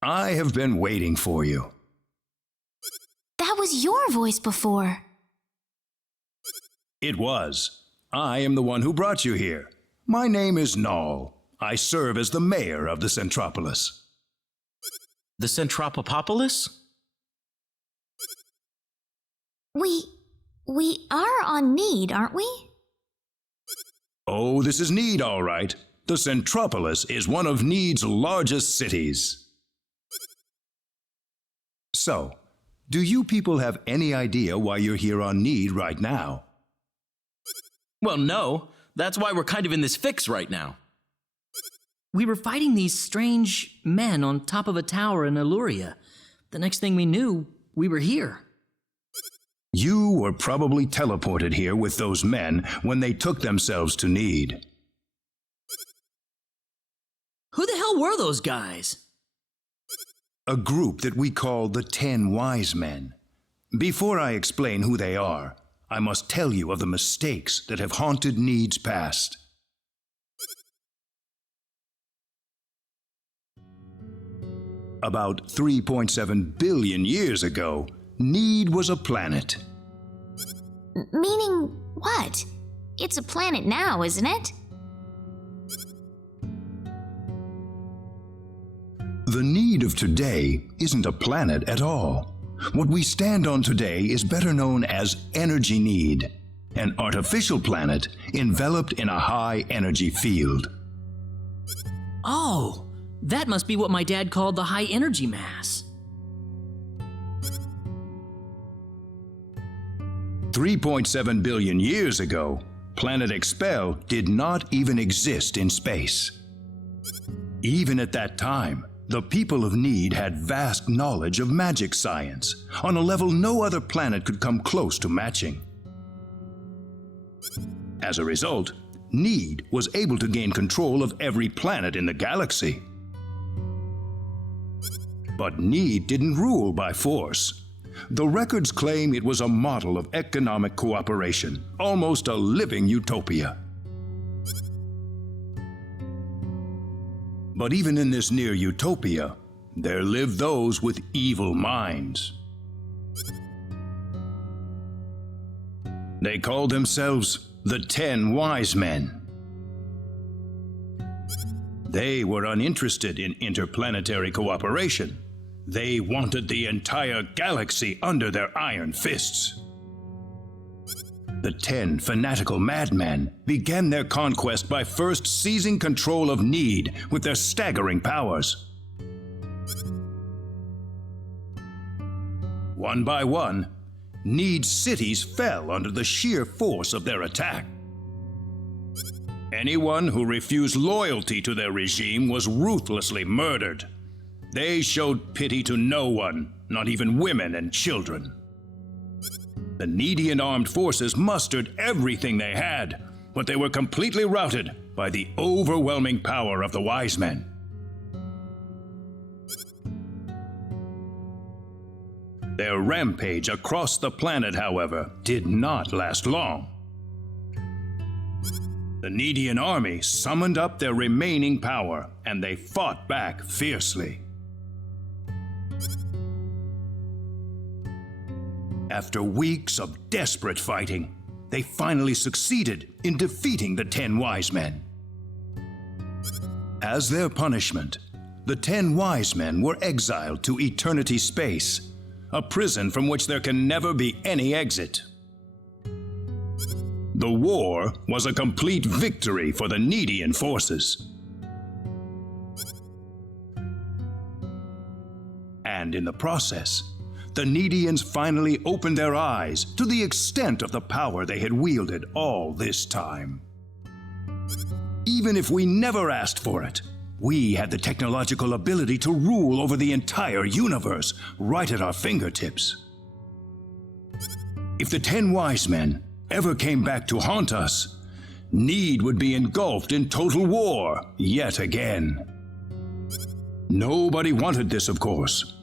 I have been waiting for you. That was your voice before. It was. I am the one who brought you here. My name is Null. I serve as the mayor of the Centropolis. The Centropolis? We are on Need, aren't we? Oh, this is Need, all right. The Centropolis is one of Need's largest cities. So, do you people have any idea why you're here on Need right now? Well, no. That's why we're kind of in this fix right now. We were fighting these strange men on top of a tower in Illuria. The next thing we knew, we were here. You were probably teleported here with those men when they took themselves to Need. Who the hell were those guys? A group that we call the 10 Wise Men. Before I explain who they are, I must tell you of the mistakes that have haunted Need's past. About 3.7 billion years ago, Need was a planet. Meaning what? It's a planet now, isn't it? The Need of today isn't a planet at all. What we stand on today is better known as Energy Need, an artificial planet enveloped in a high energy field. Oh, that must be what my dad called the high energy mass. 3.7 billion years ago, Planet Expel did not even exist in space. Even at that time, the people of Need had vast knowledge of magic science, on a level no other planet could come close to matching. As a result, Need was able to gain control of every planet in the galaxy. But Need didn't rule by force. The records claim it was a model of economic cooperation, almost a living utopia. But even in this near utopia, there lived those with evil minds. They called themselves the 10 Wise Men. They were uninterested in interplanetary cooperation. They wanted the entire galaxy under their iron fists. The 10 fanatical madmen began their conquest by first seizing control of Need with their staggering powers. One by one, Need's cities fell under the sheer force of their attack. Anyone who refused loyalty to their regime was ruthlessly murdered. They showed pity to no one, not even women and children. The Needian armed forces mustered everything they had, but they were completely routed by the overwhelming power of the Wise Men. Their rampage across the planet, however, did not last long. The Needian army summoned up their remaining power, and they fought back fiercely. After weeks of desperate fighting, they finally succeeded in defeating the 10 wise men. As their punishment, the 10 wise men were exiled to eternity space, a prison from which there can never be any exit. The war was a complete victory for the Needian forces. And in the process, the Needians finally opened their eyes to the extent of the power they had wielded all this time. Even if we never asked for it, we had the technological ability to rule over the entire universe right at our fingertips. If the 10 wise men ever came back to haunt us, Need would be engulfed in total war yet again. Nobody wanted this, of course.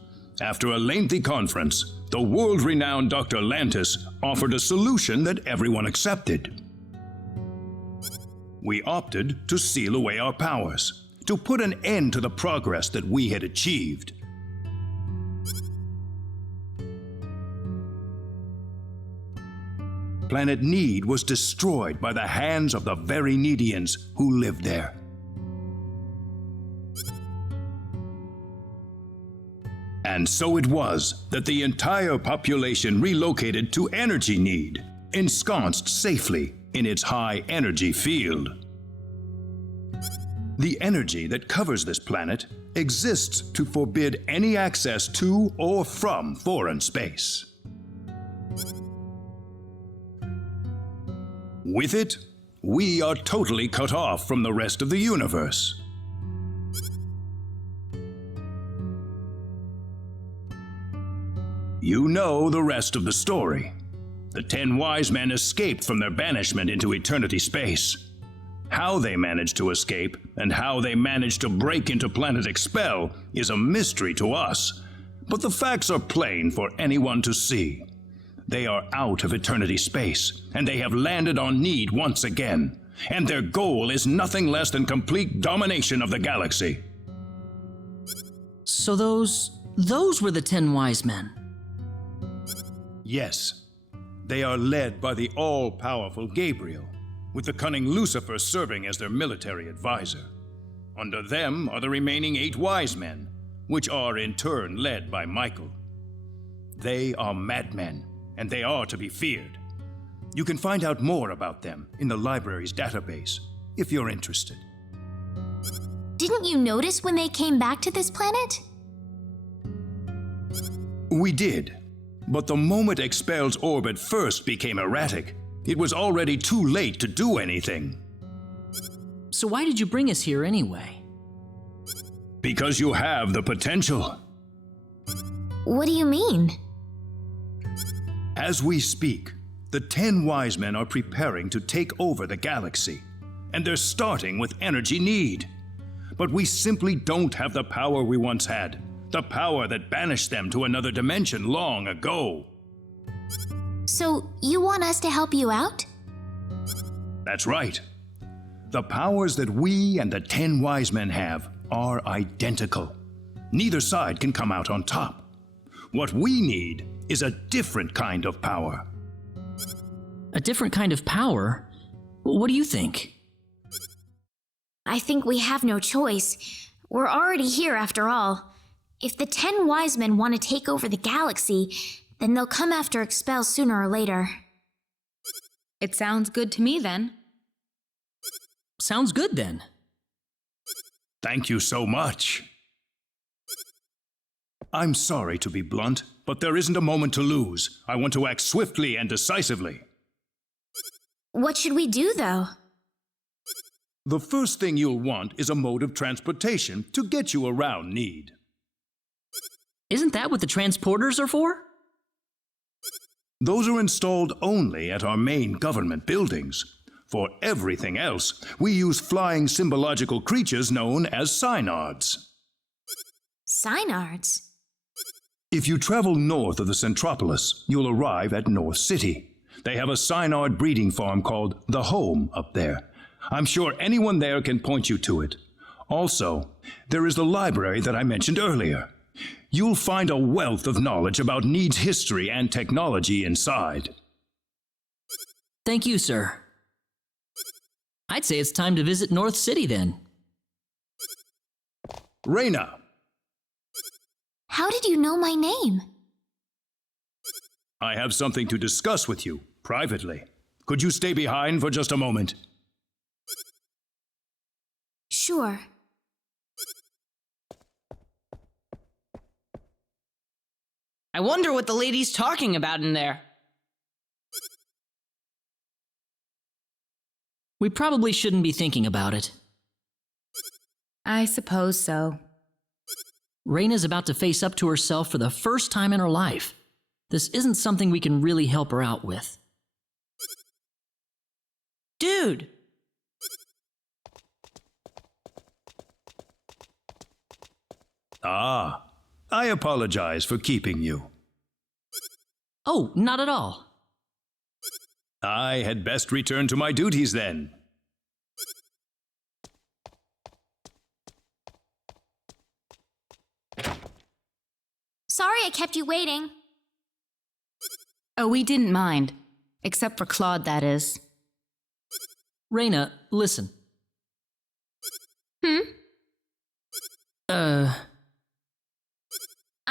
After a lengthy conference, the world-renowned Dr. Lantis offered a solution that everyone accepted. We opted to seal away our powers, to put an end to the progress that we had achieved. Planet Need was destroyed by the hands of the very Needians who lived there. And so it was that the entire population relocated to Energy Need, ensconced safely in its high energy field. The energy that covers this planet exists to forbid any access to or from foreign space. With it, we are totally cut off from the rest of the universe. You know the rest of the story. The 10 wise men escaped from their banishment into eternity space. How they managed to escape and how they managed to break into Planet Expel is a mystery to us, but the facts are plain for anyone to see. They are out of eternity space, and they have landed on Need once again, and their goal is nothing less than complete domination of the galaxy. So those were the 10 wise men. Yes, they are led by the all-powerful Gabriel, with the cunning Lucifer serving as their military advisor. Under them are the remaining 8 wise men, which are in turn led by Michael. They are madmen, and they are to be feared. You can find out more about them in the library's database, if you're interested. Didn't you notice when they came back to this planet? We did, but the moment Expel's orbit first became erratic, it was already too late to do anything. So why did you bring us here anyway? Because you have the potential. What do you mean? As we speak, the 10 wise men are preparing to take over the galaxy, and they're starting with Energy Need. But we simply don't have the power we once had, the power that banished them to another dimension long ago. So you want us to help you out? That's right. The powers that we and the 10 wise men have are identical. Neither side can come out on top. What we need is a different kind of power. A different kind of power? What do you think? I think we have no choice. We're already here after all. If the 10 wise men want to take over the galaxy, then they'll come after Expel sooner or later. It sounds good to me then. Sounds good then. Thank you so much. I'm sorry to be blunt, but there isn't a moment to lose. I want to act swiftly and decisively. What should we do, though? The first thing you'll want is a mode of transportation to get you around Need. Isn't that what the transporters are for? Those are installed only at our main government buildings. For everything else, we use flying symbological creatures known as synards. Synards? If you travel north of the Centropolis, you'll arrive at North City. They have a synard breeding farm called The Home up there. I'm sure anyone there can point you to it. Also, there is the library that I mentioned earlier. You'll find a wealth of knowledge about Need's history and technology inside. Thank you, sir. I'd say it's time to visit North City then. Rena! How did you know my name? I have something to discuss with you, privately. Could you stay behind for just a moment? Sure. I wonder what the lady's talking about in there. We probably shouldn't be thinking about it. I suppose so. Rena's about to face up to herself for the first time in her life. This isn't something we can really help her out with. Dude! Ah, I apologize for keeping you. Oh, not at all. I had best return to my duties then. Sorry I kept you waiting. Oh, we didn't mind. Except for Claude, that is. Rena, listen.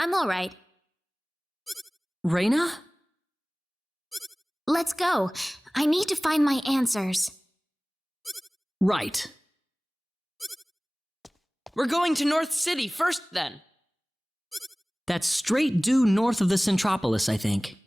I'm alright. Rena? Let's go. I need to find my answers. Right. We're going to North City first, then. That's straight due north of the Centropolis, I think.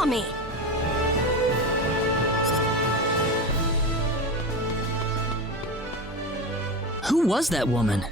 saw me! Who was that woman?